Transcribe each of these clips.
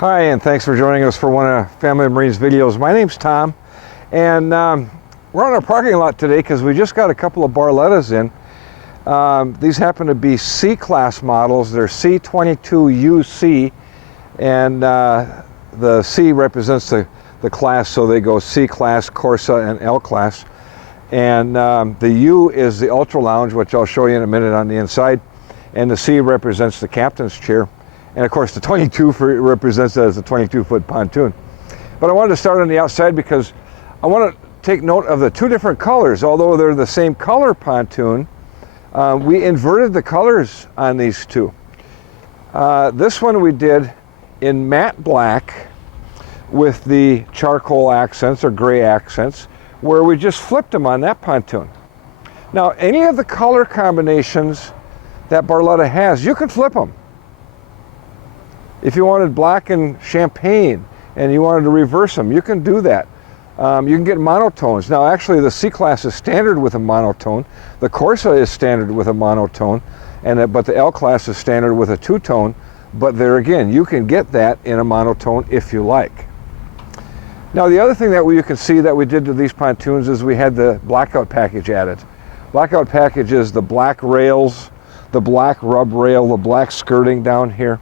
Hi, and thanks for joining us for one of Family Marine's videos. My name's Tom, and we're on our parking lot today because we just got a couple of Barlettas in. These happen to be C-class models. They're C22UC, and the C represents the class, so they go C-class, Corsa, and L-class. And the U is the Ultra Lounge, which I'll show you in a minute on the inside, and the C represents the captain's chair. And of course the 22 represents that as a 22-foot pontoon. But I wanted to start on the outside because I want to take note of the two different colors. Although they're the same color pontoon, we inverted the colors on these two. This one we did in matte black with the charcoal accents or gray accents, where we just flipped them on that pontoon. Now, any of the color combinations that Barletta has, you can flip them. If you wanted black and champagne and you wanted to reverse them, you can do that. You can get monotones. Now actually the C-class is standard with a monotone. The Corsa is standard with a monotone, but the L-class is standard with a two-tone. But there again, you can get that in a monotone if you like. Now the other thing that you can see that we did to these pontoons is we had the blackout package added. Blackout package is the black rails, the black rub rail, the black skirting down here.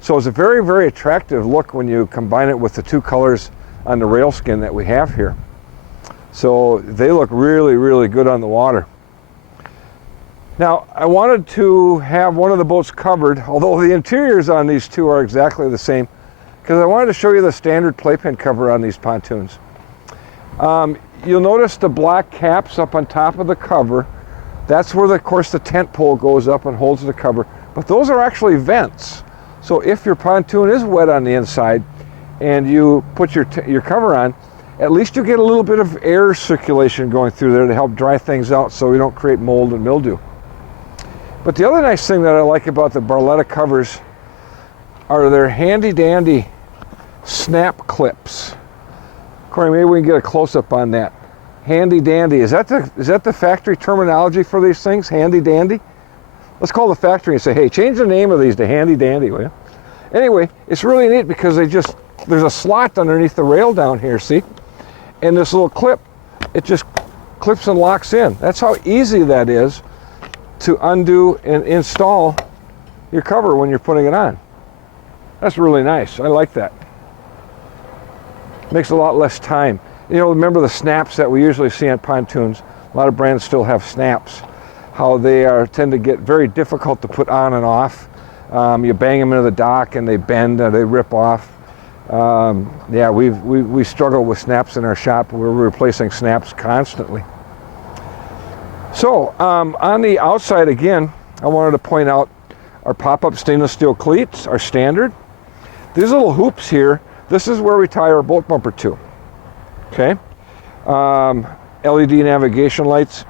So it's a very, very attractive look when you combine it with the two colors on the rail skin that we have here. So they look really, really good on the water. Now, I wanted to have one of the boats covered, although the interiors on these two are exactly the same, because I wanted to show you the standard playpen cover on these pontoons. You'll notice the black caps up on top of the cover. That's where, of course, the tent pole goes up and holds the cover. But those are actually vents. So if your pontoon is wet on the inside and you put your cover on, at least you get a little bit of air circulation going through there to help dry things out so we don't create mold and mildew. But the other nice thing that I like about the Barletta covers are their handy dandy snap clips. Corey, maybe we can get a close-up on that. Handy dandy, is that the factory terminology for these things, handy dandy? Let's call the factory and say, hey, change the name of these to Handy Dandy, will you? Anyway, it's really neat because there's a slot underneath the rail down here, see? And this little clip, it just clips and locks in. That's how easy that is to undo and install your cover when you're putting it on. That's really nice. I like that. Makes a lot less time. You know, remember the snaps that we usually see on pontoons? A lot of brands still have snaps. How they tend to get very difficult to put on and off. You bang them into the dock and they bend and they rip off. Yeah, we struggle with snaps in our shop. We're replacing snaps constantly. So on the outside again, I wanted to point out our pop-up stainless steel cleats are standard. These little hoops here, this is where we tie our boat bumper to. Okay, LED navigation lights.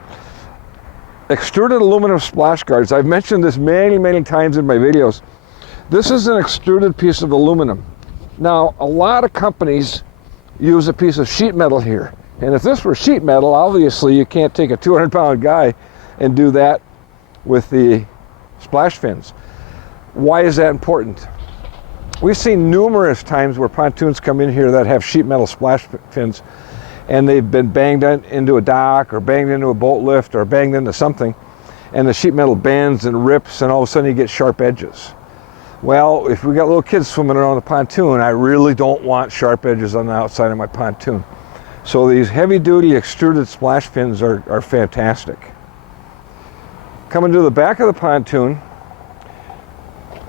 Extruded aluminum splash guards. I've mentioned this many, many times in my videos. This is an extruded piece of aluminum. Now, a lot of companies use a piece of sheet metal here. And if this were sheet metal, obviously you can't take a 200-pound guy and do that with the splash fins. Why is that important? We've seen numerous times where pontoons come in here that have sheet metal splash fins, and they've been banged into a dock or banged into a boat lift or banged into something, and the sheet metal bends and rips, and all of a sudden you get sharp edges. Well, if we got little kids swimming around the pontoon, I really don't want sharp edges on the outside of my pontoon. So these heavy-duty extruded splash fins are fantastic. Coming to the back of the pontoon,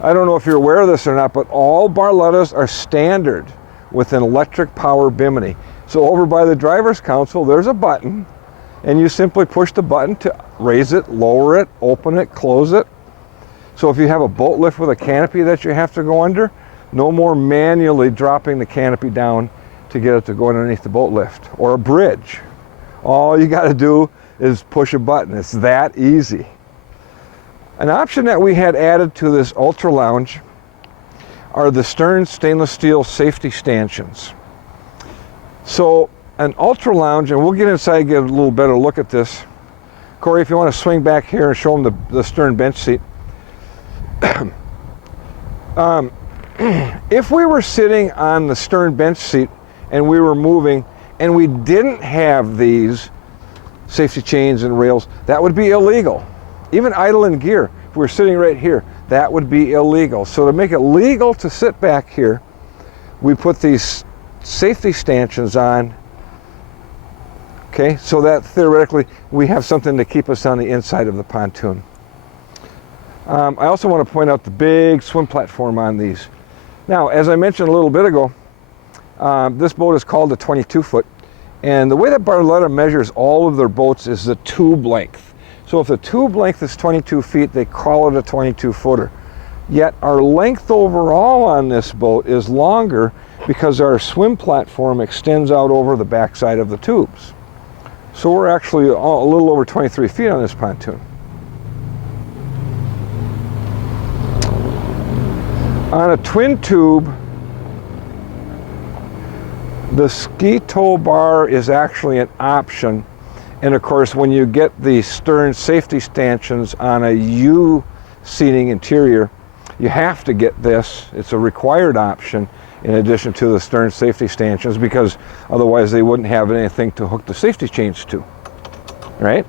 I don't know if you're aware of this or not, but all Barlettas are standard with an electric power bimini. So over by the driver's console, there's a button, and you simply push the button to raise it, lower it, open it, close it. So if you have a boat lift with a canopy that you have to go under, no more manually dropping the canopy down to get it to go underneath the boat lift, or a bridge. All you got to do is push a button. It's that easy. An option that we had added to this Ultra Lounge are the stern stainless steel safety stanchions. So an Ultra Lounge, and we'll get inside and get a little better look at this. Corey, if you want to swing back here and show them the stern bench seat. if we were sitting on the stern bench seat and we were moving and we didn't have these safety chains and rails, that would be illegal. Even idling gear, if we're sitting right here, that would be illegal. So to make it legal to sit back here, we put these safety stanchions on, okay, so that theoretically we have something to keep us on the inside of the pontoon. I also want to point out the big swim platform on these. Now, as I mentioned a little bit ago, this boat is called a 22-foot, and the way that Barletta measures all of their boats is the tube length. So if the tube length is 22 feet, they call it a 22-footer. Yet our length overall on this boat is longer because our swim platform extends out over the backside of the tubes. So we're actually a little over 23 feet on this pontoon. On a twin tube, the ski tow bar is actually an option. And of course, when you get the stern safety stanchions on a U seating interior, you have to get this. It's a required option in addition to the stern safety stanchions, because otherwise they wouldn't have anything to hook the safety chains to, right?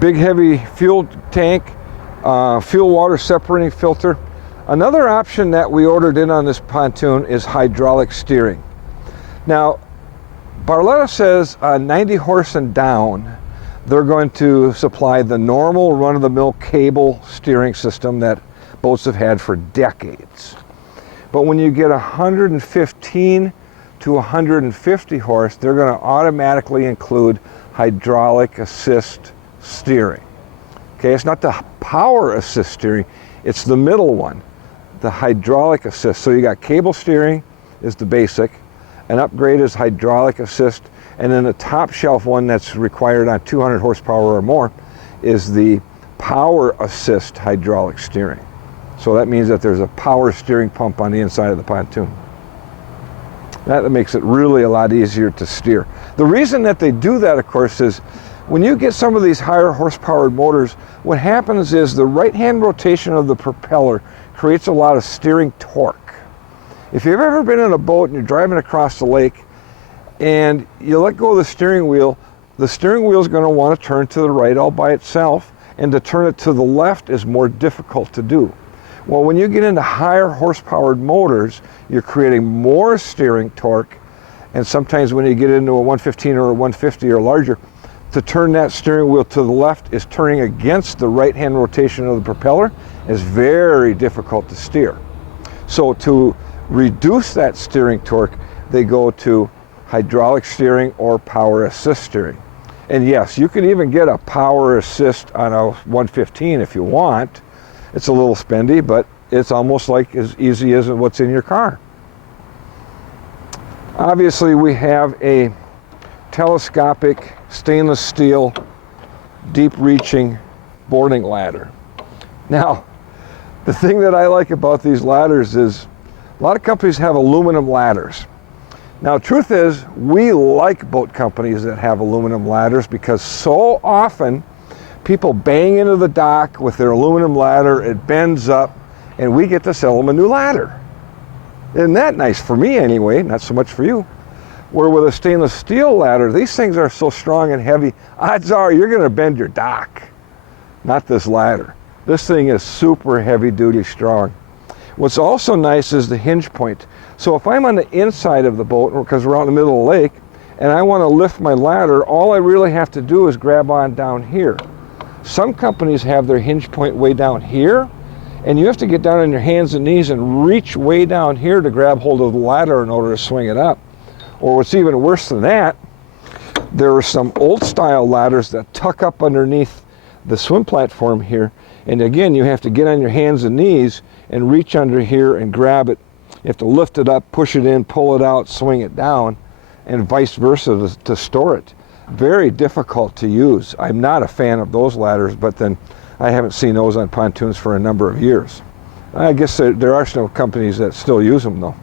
Big heavy fuel tank, fuel water separating filter. Another option that we ordered in on this pontoon is hydraulic steering. Now, Barletta says 90 horse and down, they're going to supply the normal run-of-the-mill cable steering system that boats have had for decades. But when you get 115 to 150 horse, they're going to automatically include hydraulic assist steering. Okay, it's not the power assist steering, it's the middle one, the hydraulic assist. So you got cable steering is the basic. An upgrade is hydraulic assist, and then the top shelf one that's required on 200 horsepower or more is the power assist hydraulic steering. So that means that there's a power steering pump on the inside of the pontoon. That makes it really a lot easier to steer. The reason that they do that, of course, is when you get some of these higher horsepower motors, what happens is the right-hand rotation of the propeller creates a lot of steering torque. If you've ever been in a boat and you're driving across the lake and you let go of the steering wheel is going to want to turn to the right all by itself, and to turn it to the left is more difficult to do. Well, when you get into higher horsepower motors, you're creating more steering torque, and sometimes when you get into a 115 or a 150 or larger, to turn that steering wheel to the left is turning against the right-hand rotation of the propeller, is very difficult to steer. So to reduce that steering torque, they go to hydraulic steering or power assist steering. And yes, you can even get a power assist on a 115 if you want. It's a little spendy, but it's almost like as easy as what's in your car. Obviously, we have a telescopic stainless steel deep reaching boarding ladder. Now, the thing that I like about these ladders is a lot of companies have aluminum ladders. Now, truth is, we like boat companies that have aluminum ladders because so often people bang into the dock with their aluminum ladder, it bends up, and we get to sell them a new ladder. Isn't that nice? For me anyway, not so much for you. Where with a stainless steel ladder, these things are so strong and heavy, odds are you're going to bend your dock, not this ladder. This thing is super heavy duty strong. What's also nice is the hinge point. So if I'm on the inside of the boat, because we're out in the middle of the lake, and I want to lift my ladder, all I really have to do is grab on down here. Some companies have their hinge point way down here, and you have to get down on your hands and knees and reach way down here to grab hold of the ladder in order to swing it up. Or what's even worse than that, there are some old style ladders that tuck up underneath the swim platform here, and again you have to get on your hands and knees and reach under here and grab it. You have to lift it up, push it in, pull it out, swing it down, and vice versa to store it. Very difficult to use. I'm not a fan of those ladders, but then I haven't seen those on pontoons for a number of years. I guess there are some companies that still use them though.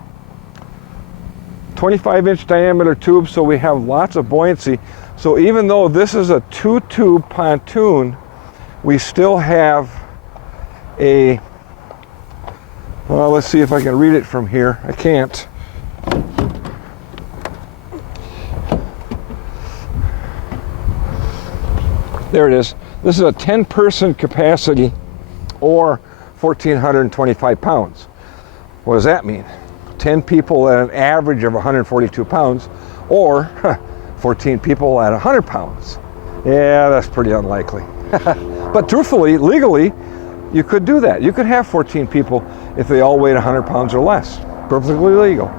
25-inch diameter tube, so we have lots of buoyancy. So even though this is a 2-tube pontoon, we still have a Well, let's see if I can read it from here. I can't. There it is. This is a 10-person capacity or 1,425 pounds. What does that mean? 10 people at an average of 142 pounds or 14 people at 100 pounds. Yeah, that's pretty unlikely. But truthfully, legally, you could do that. You could have 14 people if they all weighed 100 pounds or less. Perfectly legal.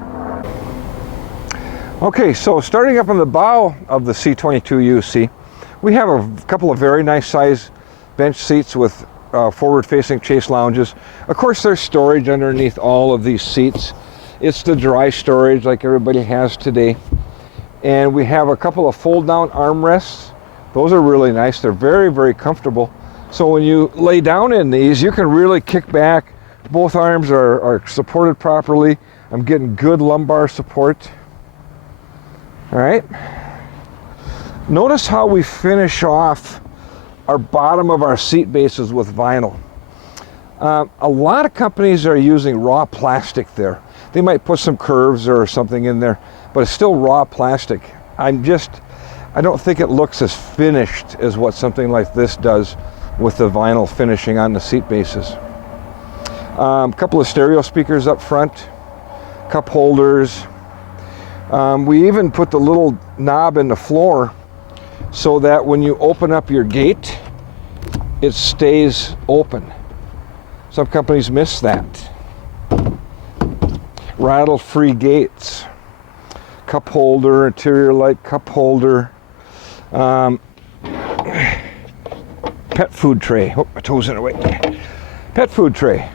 Okay, so starting up on the bow of the C22UC, we have a couple of very nice size bench seats with forward-facing chase lounges. Of course, there's storage underneath all of these seats. It's the dry storage like everybody has today. And we have a couple of fold-down armrests. Those are really nice. They're very, very comfortable. So when you lay down in these, you can really kick back. Both arms are supported properly. I'm getting good lumbar support. All right. Notice how we finish off our bottom of our seat bases with vinyl. A lot of companies are using raw plastic there. They might put some curves or something in there, but it's still raw plastic. I don't think it looks as finished as what something like this does with the vinyl finishing on the seat bases. A couple of stereo speakers up front, cup holders. We even put the little knob in the floor so that when you open up your gate, it stays open. Some companies miss that. Rattle-free gates. Cup holder, interior light cup holder. Pet food tray. Oh, my toes in the way. Pet food tray.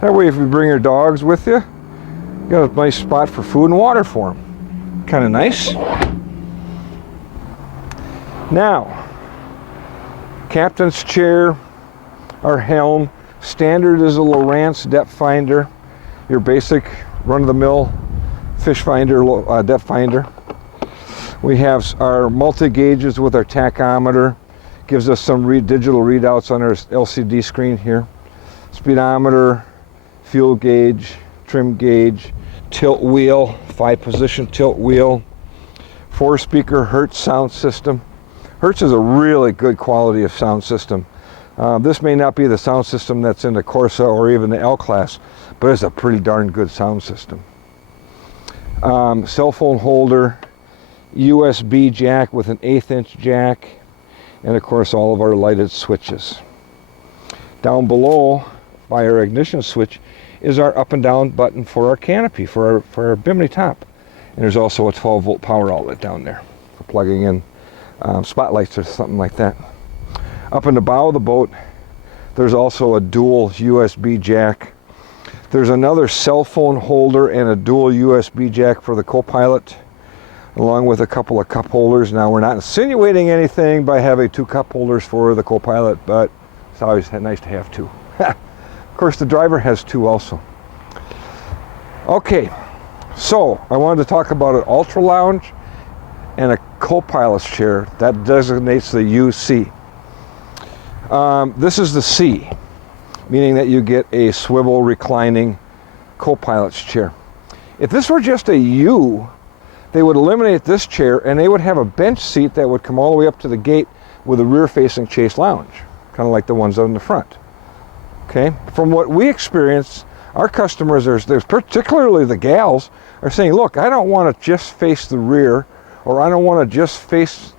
That way if you bring your dogs with you, you got a nice spot for food and water for them. Kind of nice. Now, captain's chair, our helm. Standard is a Lowrance depth finder, your basic run-of-the-mill fish finder, depth finder. We have our multi-gauges with our tachometer. Gives us some digital readouts on our LCD screen here. Speedometer, fuel gauge, trim gauge, tilt wheel, 5-position tilt wheel, 4-speaker Hertz sound system. Hertz is a really good quality of sound system. This may not be the sound system that's in the Corsa or even the L-Class, but it's a pretty darn good sound system. Cell phone holder, USB jack with an 1/8-inch jack, and of course all of our lighted switches. Down below by our ignition switch is our up and down button for our canopy, for our bimini top. And there's also a 12-volt power outlet down there for plugging in spotlights or something like that. Up in the bow of the boat, there's also a dual USB jack. There's another cell phone holder and a dual USB jack for the Co-Piolt, along with a couple of cup holders. Now, we're not insinuating anything by having 2 cup holders for the Co-Piolt, but it's always nice to have 2. Of course, the driver has 2 also. Okay, so I wanted to talk about an Ultra Lounge and a Co-Pilot's chair. That designates the UC. This is the C, meaning that you get a swivel reclining Co-Pilot's chair. If this were just a U, they would eliminate this chair and they would have a bench seat that would come all the way up to the gate with a rear-facing chase lounge, kind of like the ones on the front. Okay, from what we experience, our customers, there's particularly the gals, are saying, look, I don't want to just face the rear, or I don't want to just face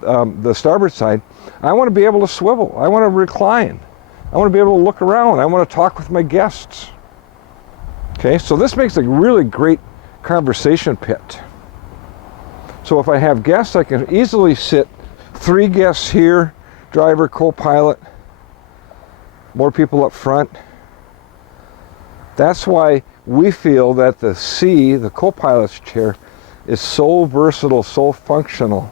the starboard side. I want to be able to swivel. I want to recline. I want to be able to look around. I want to talk with my guests. Okay, so this makes a really great conversation pit. So if I have guests, I can easily sit 3 guests here, driver, co-pilot, more people up front. That's why we feel that the C, the co-pilot's chair, is so versatile, so functional.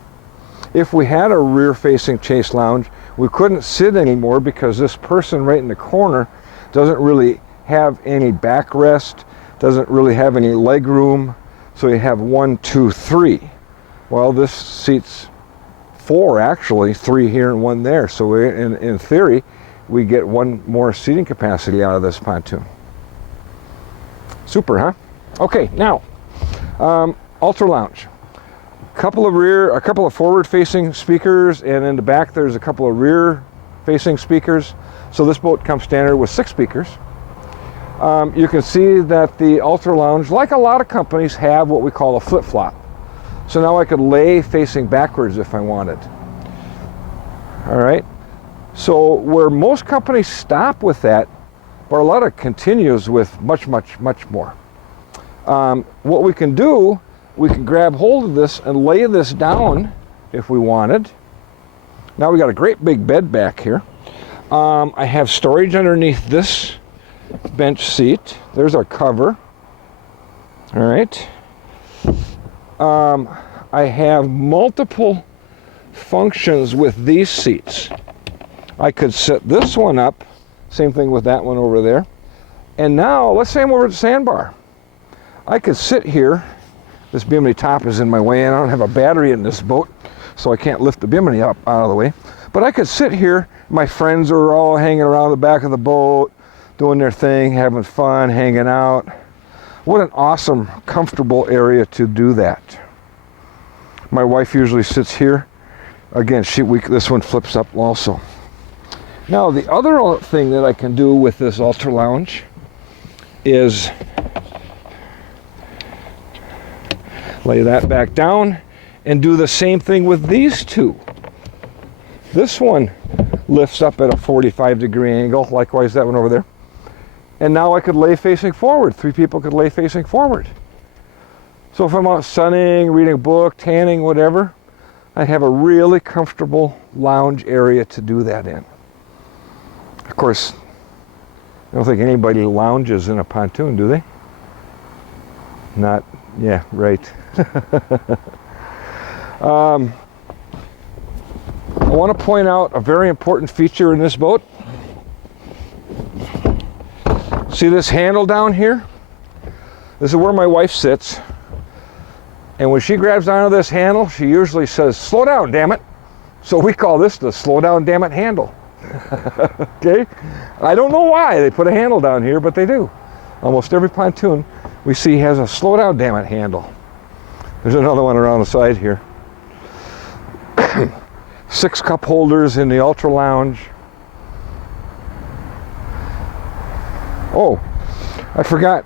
If we had a rear-facing chase lounge, we couldn't sit anymore because this person right in the corner doesn't really have any backrest, doesn't really have any leg room, so you have 1, 2, 3. Well, this seats 4 actually, 3 here and 1 there. So in theory, we get 1 more seating capacity out of this pontoon. Super, huh? Okay, now, Ultra Lounge. A couple of forward-facing speakers, and in the back there's a couple of rear-facing speakers. So this boat comes standard with 6 speakers. You can see that the Ultra Lounge, like a lot of companies, have what we call a flip-flop. So now I could lay facing backwards if I wanted. All right. So where most companies stop with that, Barletta continues with much, much, much more. What we can do, we can grab hold of this and lay this down if we wanted. Now we got a great big bed back here. I have storage underneath this bench seat. There's our cover. All right. I have multiple functions with these seats. I could set this one up, same thing with that one over there. And now, let's say I'm over at the sandbar. I could sit here. This bimini top is in my way, and I don't have a battery in this boat, so I can't lift the bimini up out of the way. But I could sit here. My friends are all hanging around the back of the boat, doing their thing, having fun, hanging out. What an awesome, comfortable area to do that. My wife usually sits here. Again, this one flips up also. Now, the other thing that I can do with this Ultra Lounge is lay that back down and do the same thing with these two. This one lifts up at a 45-degree angle, likewise that one over there. And now I could lay facing forward. 3 people could lay facing forward. So if I'm out sunning, reading a book, tanning, whatever, I have a really comfortable lounge area to do that in. Of course, I don't think anybody lounges in a pontoon, do they? Not, yeah, right. I want to point out a very important feature in this boat. See this handle down here? This is where my wife sits. And when she grabs onto this handle, she usually says, "Slow down, damn it." So we call this the slow down, damn it handle. Okay? I don't know why they put a handle down here, but they do. Almost every pontoon we see has a slow down, damn it handle. There's another one around the side here. 6 cup holders in the Ultra Lounge. Oh, I forgot,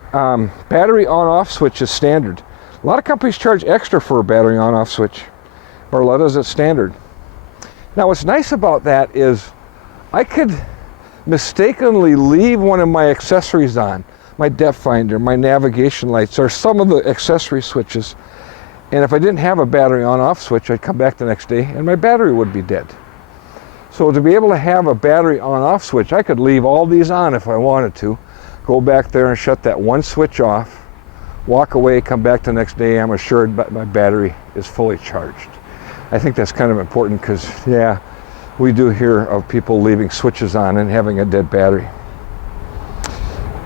battery on-off switch is standard. A lot of companies charge extra for a battery on-off switch. Barletta's at standard. Now what's nice about that is I could mistakenly leave one of my accessories on, my depth finder, my navigation lights, or some of the accessory switches. And if I didn't have a battery on-off switch, I'd come back the next day and my battery would be dead. So to be able to have a battery on-off switch, I could leave all these on if I wanted to, go back there and shut that one switch off, walk away, come back the next day, I'm assured that my battery is fully charged. I think that's kind of important because, yeah, we do hear of people leaving switches on and having a dead battery.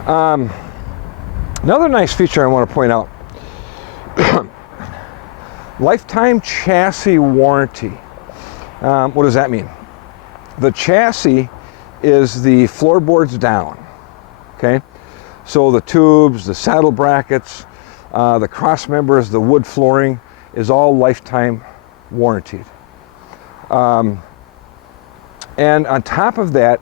Another nice feature I want to point out, lifetime chassis warranty. What does that mean? The chassis is the floorboards down, okay? So the tubes, the saddle brackets, the cross members, the wood flooring is all lifetime warranted. And on top of that,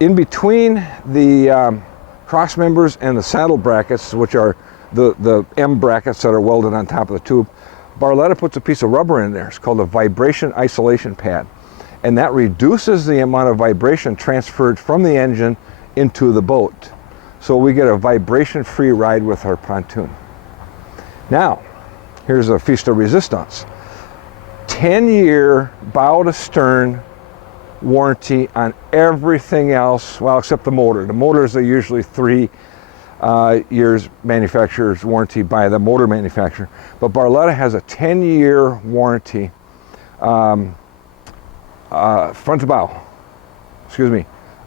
in between the cross members and the saddle brackets, which are the M brackets that are welded on top of the tube, Barletta puts a piece of rubber in there. It's called a vibration isolation pad. And that reduces the amount of vibration transferred from the engine into the boat. So we get a vibration-free ride with our pontoon. Now, here's a piece de resistance. 10-year bow to stern warranty on everything else, well, except the motor. The motors are usually 3 years manufacturer's warranty by the motor manufacturer. But Barletta has a 10-year warranty, front to bow,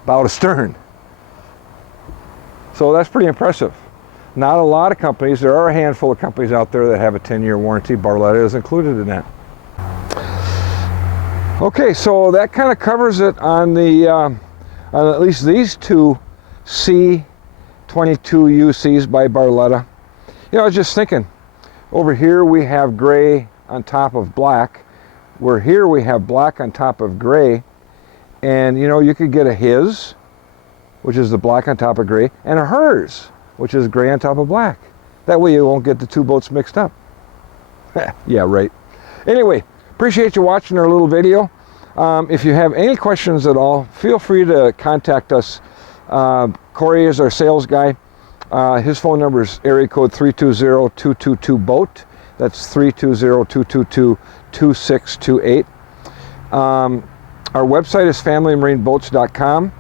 bow to stern. So that's pretty impressive. Not a lot of companies, there are a handful of companies out there that have a 10-year warranty. Barletta is included in that. Okay, so that kind of covers it on the, on at least these 2 C C22UCs by Barletta. You know, I was just thinking, over here we have gray on top of black, where here we have black on top of gray, and you know, you could get a his, which is the black on top of gray, and a hers, which is gray on top of black. That way you won't get the two boats mixed up. Yeah, right. Anyway, appreciate you watching our little video. If you have any questions at all, feel free to contact us. Corey is our sales guy. His phone number is area code 320-222-BOAT. That's 320-222-2628. Our website is familymarineboats.com.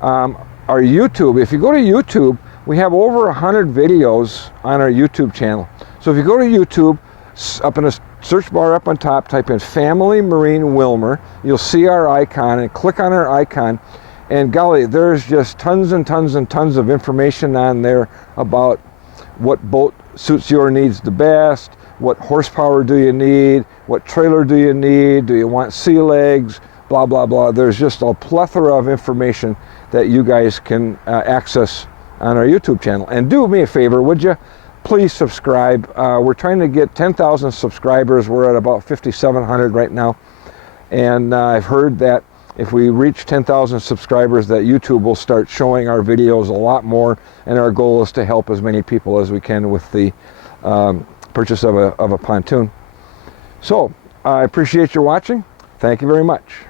Our YouTube, if you go to YouTube, we have over 100 videos on our YouTube channel. So if you go to YouTube, up in the search bar up on top, type in Family Marine Willmar. You'll see our icon, and click on our icon. And golly, there's just tons and tons and tons of information on there about what boat suits your needs the best, what horsepower do you need, what trailer do you need, do you want sea legs, blah, blah, blah. There's just a plethora of information that you guys can access on our YouTube channel. And do me a favor, would you? Please subscribe. We're trying to get 10,000 subscribers. We're at about 5,700 right now. And I've heard that if we reach 10,000 subscribers, that YouTube will start showing our videos a lot more. And our goal is to help as many people as we can with the purchase of a pontoon. So I appreciate you watching. Thank you very much.